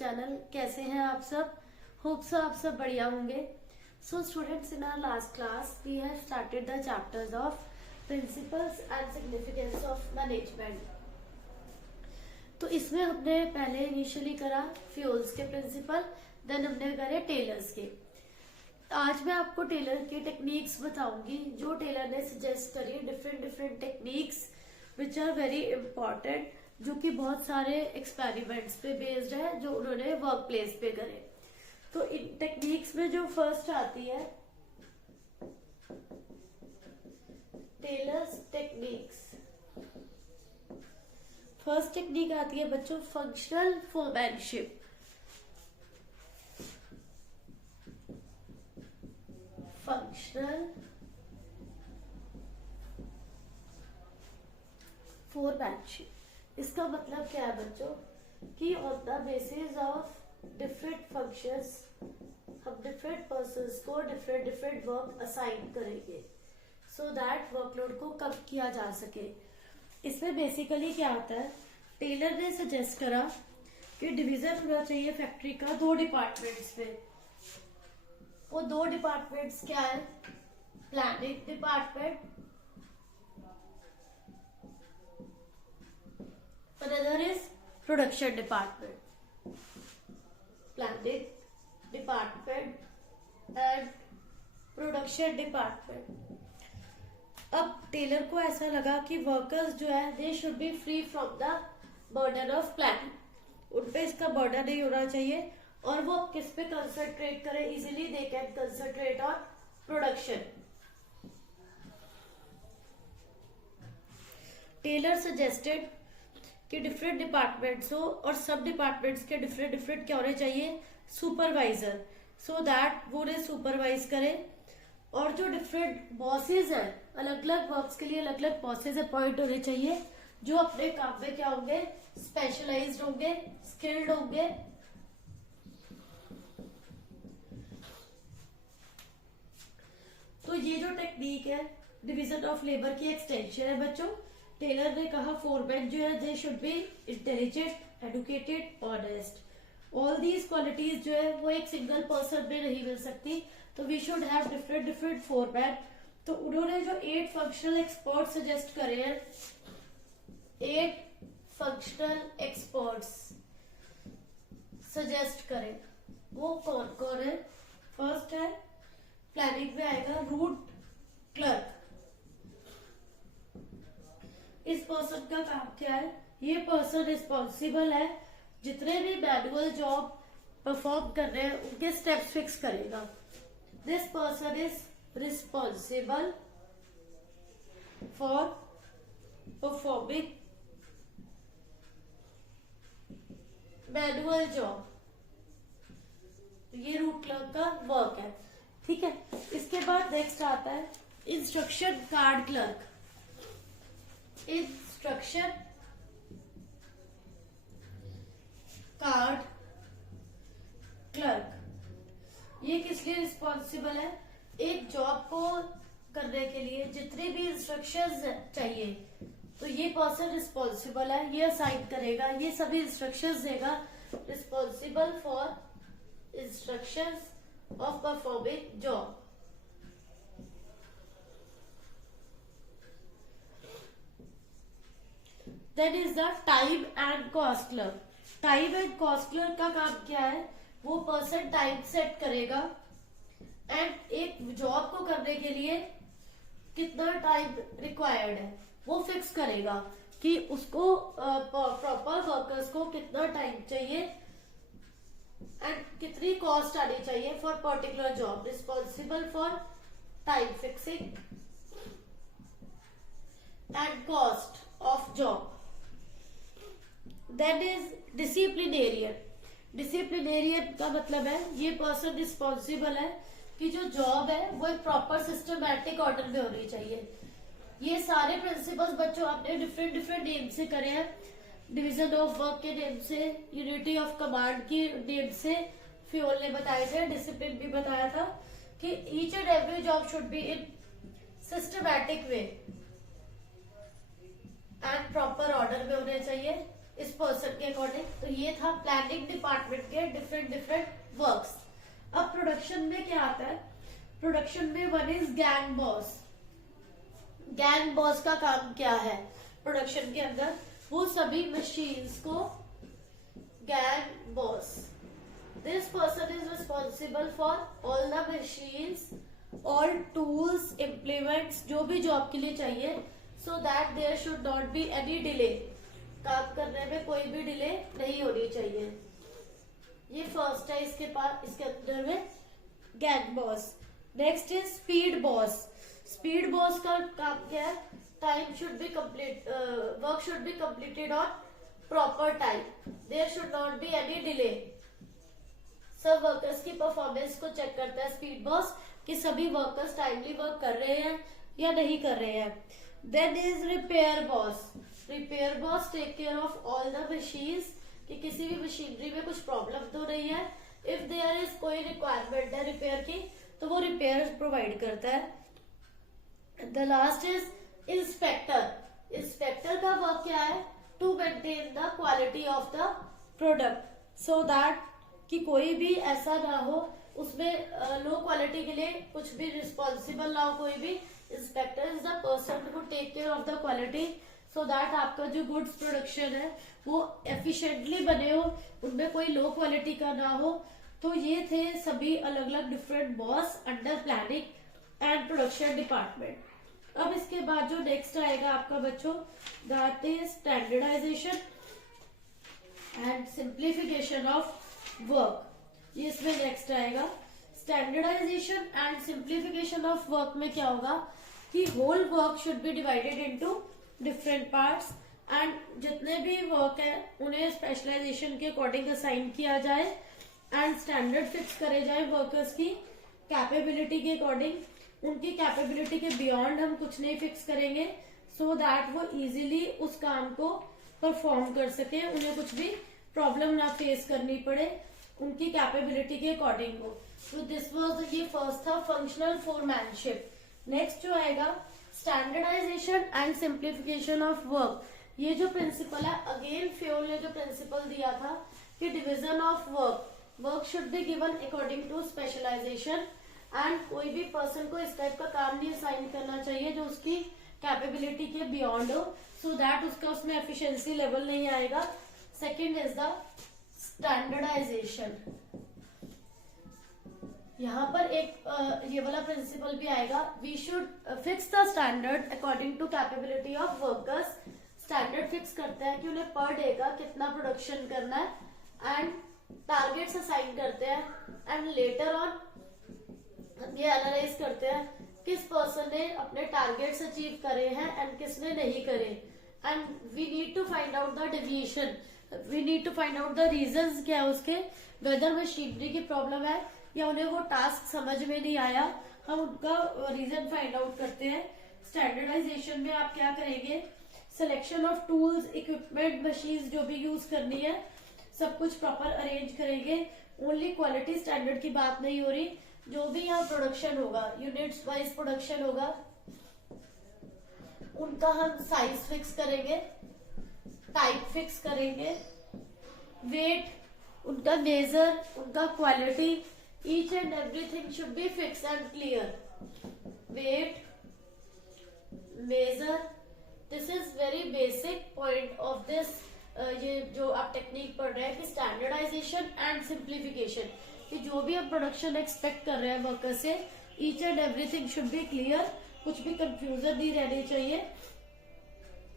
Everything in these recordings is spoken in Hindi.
चैनल। कैसे हैं आप सब? होप सो आप सब बढ़िया होंगे। So students, in our last class we have started the chapters of principles and significance of management. तो इसमें हमने पहले इनिशियली करा फ्यूल्स के प्रिंसिपल, देन हमने करे टेलर्स के। आज मैं आपको टेलर की टेक्निक्स बताऊंगी जो टेलर ने सजेस्ट करी, different techniques which are very important, जो कि बहुत सारे एक्सपेरिमेंट्स पे बेस्ड है जो उन्होंने वर्क प्लेस पे करे। तो इन टेक्निक्स में जो फर्स्ट आती है टेलर्स टेक्निक्स। फर्स्ट टेक्निक आती है बच्चों फंक्शनल फोरमैनशिप। फंक्शनल फोरमैनशिप, इसका मतलब क्या है बच्चों कि on the basis of different functions हम डिफरेंट पर्संस को डिफरेंट वर्क असाइन करेंगे सो दैट वर्कलोड को कम किया जा सके। इसमें बेसिकली क्या होता है, टेलर ने सजेस्ट करा कि डिवीजन होना चाहिए फैक्ट्री का दो डिपार्टमेंट्स में। वो दो डिपार्टमेंट्स क्या है? Planning department, another is production department. Planning department and production department. अब टेलर को ऐसा लगा कि वर्कर्स जो है they should be free from the burden of planning, उन पे इसका बर्डन नहीं होना चाहिए और वो किस पे कंसंट्रेट करें, easily they can concentrate on production. Taylor suggested कि डिफरेंट डिपार्टमेंट्स हो और सब डिपार्टमेंट्स के डिफरेंट क्या होने चाहिए? सुपरवाइजर, सो दैट वो उन्हें सुपरवाइज करें। और जो डिफरेंट बॉसेज हैं, अलग अलग वर्क्स के लिए अलग अलग बॉसेज अपॉइंट होने चाहिए जो अपने काम में क्या होंगे? स्पेशलाइज्ड होंगे, स्किल्ड होंगे। तो ये जो टेक्निक है डिवीजन ऑफ लेबर की एक्सटेंशन है बच्चों। टेलर ने कहा फोरमैन जो है they should be intelligent, educated, honest. All these qualities जो है वो एक सिंगल पर्सन में नहीं मिल सकती, तो we should have different foreman. तो उन्होंने जो 8 फंक्शनल एक्सपर्ट सजेस्ट करे हैं, 8 फंक्शनल एक्सपर्ट्स सजेस्ट करे, वो कौन कौन है? फर्स्ट है प्लानिंग में आएगा रूट क्लर्क। इस पर्सन का काम क्या है? ये पर्सन रिस्पॉन्सिबल है जितने भी मैनुअल जॉब परफॉर्म कर रहे हैं उनके स्टेप्स फिक्स करेगा। This person is responsible for performing manual job. ये रूट क्लर्क का वर्क है, ठीक है। इसके बाद नेक्स्ट आता है instruction card clerk. Instruction card clerk, ये किस लिए रिस्पॉन्सिबल है? एक जॉब को करने के लिए जितने भी इंस्ट्रक्शंस चाहिए तो ये पर्सन रिस्पॉन्सिबल है, ये असाइन करेगा, ये सभी इंस्ट्रक्शंस देगा। Responsible for instructions of performing job. That is the time and cost clerk. Time and cost clerk का काम क्या है? वो पर्सन टाइम सेट करेगा एंड एक जॉब को करने के लिए कितना टाइम रिक्वायर्ड है वो फिक्स करेगा कि उसको प्रॉपर वर्कर्स को कितना टाइम चाहिए एंड कितनी कॉस्ट आनी चाहिए for particular job. Responsible for time fixing and cost of job. That is disciplinarian। Disciplinarian का मतलब है ये पर्सन रिस्पॉन्सिबल है कि जो जॉब है वो एक प्रॉपर सिस्टमैटिक ऑर्डर में होनी चाहिए। ये सारे प्रिंसिपल्स बच्चों आपने डिफरेंट नेम से करे हैं। डिवीजन ऑफ वर्क के नेम से, यूनिटी ऑफ कमांड की नेम से फ्यूल ने बताए थे, डिसिप्लिन भी बताया था कि each and every job should be in systematic way and proper order में होने चाहिए। इस पर्सन के अकॉर्डिंग। तो ये था प्लानिंग डिपार्टमेंट के डिफरेंट डिफरेंट वर्क्स। अब प्रोडक्शन में क्या आता है? प्रोडक्शन में one is gang boss. Gang boss का काम क्या है प्रोडक्शन के अंदर? वो सभी मशीन्स को gang boss, this person is responsible for all the machines, all tools, implements, जो भी जॉब के लिए चाहिए, so that there should not be any delay. काम करने में कोई भी डिले नहीं होनी चाहिए। ये फर्स्ट है इसके पास, इसके अंदर में gang boss. Next is speed boss. Speed boss का काम क्या है? Time should be complete, work should be completed on proper time, there should not be any delay. सब वर्कर्स की परफॉर्मेंस को चेक करता है स्पीड बॉस कि सभी वर्कर्स टाइमली वर्क कर रहे हैं या नहीं कर रहे हैं। Then is repair boss. Repair boss take care of all the machines कि किसी भी मशीनरी में कुछ प्रॉब्लम तो नहीं है। इफ देयर इज कोई रिक्वायरमेंट है रिपेयर की तो वो रिपेयर प्रोवाइड करता है। The last is inspector. Inspector का वर्क क्या है? To maintain the quality of the product so that कि कोई भी ऐसा ना हो उसमें लो क्वालिटी के लिए कुछ भी रिस्पॉन्सिबल ना हो कोई भी। Inspector is the person who take care of the quality so that आपका जो गुड्स प्रोडक्शन है वो एफिशिएंटली बने हो, उनमें कोई लो क्वालिटी का ना हो। तो ये थे सभी अलग अलग different boss under planning and production department. अब इसके बाद जो नेक्स्ट आएगा आपका बच्चों, that is standardisation and simplification of work. ये इसमें नेक्स्ट आएगा। Standardisation and simplification of work में क्या होगा कि whole work should be divided into different parts and जितने भी वर्क है उन्हें स्पेशलाइजेशन के अकॉर्डिंग असाइन किया जाए एंड स्टैंडर्ड फिक्स करे जाए वर्कर्स की कैपेबिलिटी के अकॉर्डिंग। उनकी कैपेबिलिटी के बियॉन्ड हम कुछ नहीं फिक्स करेंगे सो दैट वो इजीली उस काम को परफॉर्म कर सके, उन्हें कुछ भी प्रॉब्लम ना फेस करनी पड़े उनकी कैपेबिलिटी के अकॉर्डिंग हो। तो दिस वाज ये फर्स्ट था फंक्शनल फोरमैनशिप। नेक्स्ट जो आएगा standardisation and simplification of work. ये जो प्रिंसिपल है अगेन फ्योल ने जो प्रिंसिपल दिया था कि division of work should be given according to specialisation and कोई भी पर्सन को इस टाइप का काम नहीं असाइन करना चाहिए जो उसकी कैपेबिलिटी के बियॉन्ड हो सो दैट उसका उसमें एफिशिएंसी लेवल नहीं आएगा। Second is the standardisation. यहाँ पर एक ये वाला प्रिंसिपल भी आएगा, we should fix the standard according to capability of workers. Standard fix करते हैं कि उन्हें पर डे का कितना प्रोडक्शन करना है एंड टारगेट्स असाइन करते हैं एंड लेटर ऑन ये एनालाइज करते हैं किस पर्सन ने अपने टारगेट्स अचीव करे हैं एंड किसने नहीं करे and we need to find out the deviation, we need to find out the reasons क्या है उसके, वेदर मशीनरी की प्रॉब्लम है या उन्हें वो टास्क समझ में नहीं आया, हम उनका रीजन फाइंड आउट करते हैं। स्टैंडर्डाइजेशन में आप क्या करेंगे, selection of tools, equipment, machines जो भी यूज करनी है सब कुछ प्रॉपर अरेंज करेंगे। ओनली क्वालिटी स्टैंडर्ड की बात नहीं हो रही, जो भी यहाँ प्रोडक्शन होगा यूनिट्स वाइज प्रोडक्शन होगा उनका हम साइज फिक्स करेंगे, टाइप फिक्स करेंगे, वेट उनका मेजर, उनका quality, each and everything should be fix and clear. Weight, measure, this is very basic point of this. ये जो आप टेक्निक पढ़ रहे हैं कि स्टैंडर्डाइजेशन एंड सिंप्लीफिकेशन, कि जो भी हम प्रोडक्शन एक्सपेक्ट कर रहे हैं वर्कर से, each and everything should B clear, कुछ भी कंफ्यूजन नहीं रहनी चाहिए।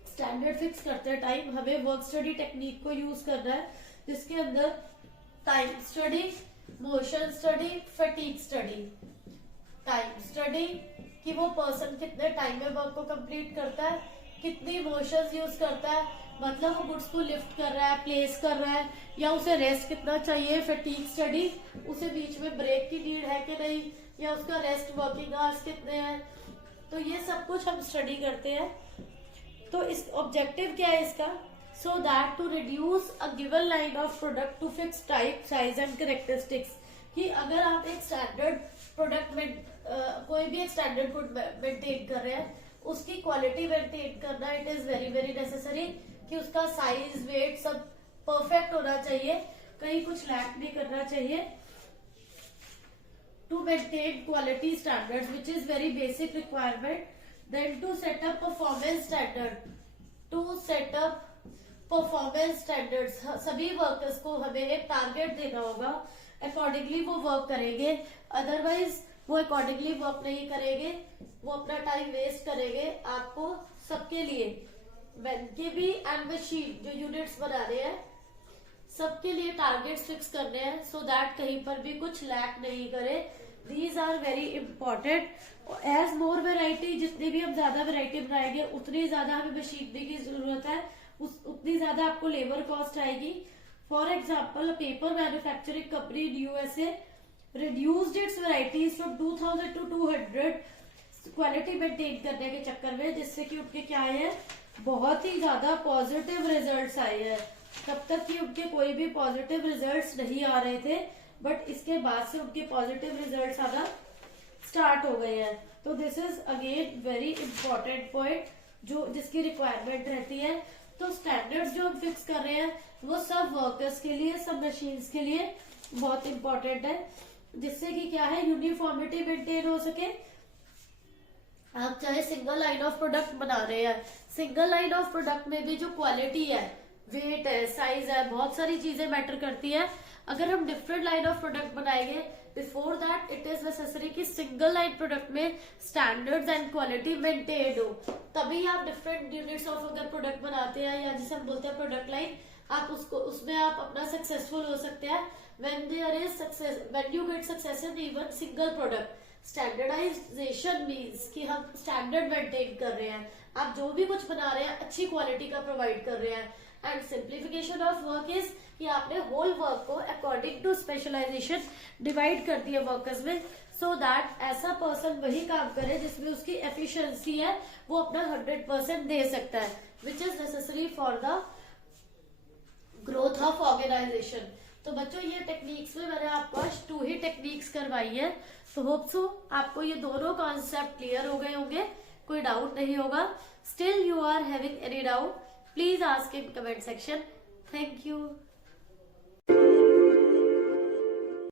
स्टैंडर्ड फिक्स करते हैं टाइम, हमें वर्क स्टडी टेक्निक को यूज करना है जिसके अंदर time study, motion study, fatigue study. Time study कि वो पर्सन कितने टाइम में वर्क को कंप्लीट करता है, कितनी मोशंस यूज करता है, मतलब वो गुड्स को लिफ्ट कर रहा है, प्लेस कर रहा है या उसे रेस्ट कितना चाहिए। फटीग स्टडी, उसे बीच में ब्रेक की नीड है कि नहीं, या उसका रेस्ट वर्किंग आवर्स कितने हैं, तो ये सब कुछ हम स्टडी करते हैं। तो इस ऑब्जेक्टिव क्या है इसका, so that to reduce a given line of product to fix type, size and characteristics. कि अगर आप एक स्टैंडर्ड प्रोडक्ट में कोई भी एक स्टैंडर्ड गुड मेंटेन कर रहे हैं, उसकी क्वालिटी मेंटेन करना it is very very necessary कि उसका साइज वेट सब परफेक्ट होना चाहिए, कहीं कुछ लैक नहीं करना चाहिए। To maintain quality standards, which is very basic requirement. Then to set up performance standard. To set up performance standards, सभी वर्कर्स को हमें एक टारगेट देना होगा, अकॉर्डिंगली वो वर्क करेंगे, अदरवाइज वो अकॉर्डिंगली वर्क नहीं करेंगे, वो अपना टाइम वेस्ट करेंगे। आपको सबके लिए के भी एंड मशीन जो यूनिट्स बना रहे हैं सबके लिए टारगेट्स फिक्स करने हैं, सो दैट कहीं पर भी कुछ लैक नहीं करे। These are very important. As more variety, जितनी भी हम ज्यादा वेराइटी बनाएंगे उतनी ज्यादा हमें मशीनरी की जरूरत है, उतनी ज्यादा आपको लेबर कॉस्ट आएगी। For example, paper manufacturing company in USA reduced it's varieties from 2000 to 200 quality maintain करने के चक्कर में, जिससे कि उनके क्या है बहुत ही ज्यादा पॉजिटिव रिजल्ट्स आए हैं। तब तक कि उनके कोई भी पॉजिटिव रिजल्ट्स नहीं आ रहे थे, बट इसके बाद से उनके पॉजिटिव रिजल्ट्स आना स्टार्ट हो गए हैं। तो this is again very important point जो जिसकी रिक्वायरमेंट रहती है। तो स्टैंडर्ड्स जो हम फिक्स कर रहे हैं वो सब वर्कर्स के लिए, सब मशीन्स के लिए बहुत इंपॉर्टेंट है, जिससे कि क्या है यूनिफॉर्मिटी मेंटेन हो सके। आप चाहे सिंगल लाइन ऑफ प्रोडक्ट बना रहे हैं, सिंगल लाइन ऑफ प्रोडक्ट में भी जो क्वालिटी है, वेट है, साइज है, बहुत सारी चीजें मैटर करती है। अगर हम डिफरेंट लाइन ऑफ प्रोडक्ट बनाएंगे, before that it is necessary कि सिंगल लाइन प्रोडक्ट में स्टैंडर्ड्स एंड क्वालिटी मेंटेन हो, तभी आप डिफरेंट यूनिट्स ऑफ अगर प्रोडक्ट बनाते हैं, या जिसे हम बोलते हैं प्रोडक्ट लाइन, आप उसको उसमें आप अपना सक्सेसफुल हो सकते हैं। When there is success, when you get success in even single product, standardisation means कि हम स्टैंडर्ड मेंटेन कर रहे हैं, आप जो भी कुछ बना रहे हैं अच्छी क्वालिटी का प्रोवाइड कर रहे हैं। And simplification of work is कि आपने होल वर्क को अकॉर्डिंग टू स्पेशलाइजेशन डिवाइड कर दिया वर्कर्स में, सो दैट ऐसा पर्सन वही काम करे जिसमें उसकी एफिशिएंसी है वो अपना 100% दे सकता है, which is necessary for the growth of organisation. तो बच्चों ये टेक्निक्स में मैंने आपको आज 2 ही टेक्निक्स करवाई है, तो होप सो आपको ये दोनों कॉन्सेप्ट क्लियर हो गए होंगे, कोई डाउट नहीं होगा। Still you are having any doubt, please ask in comment section. Thank you.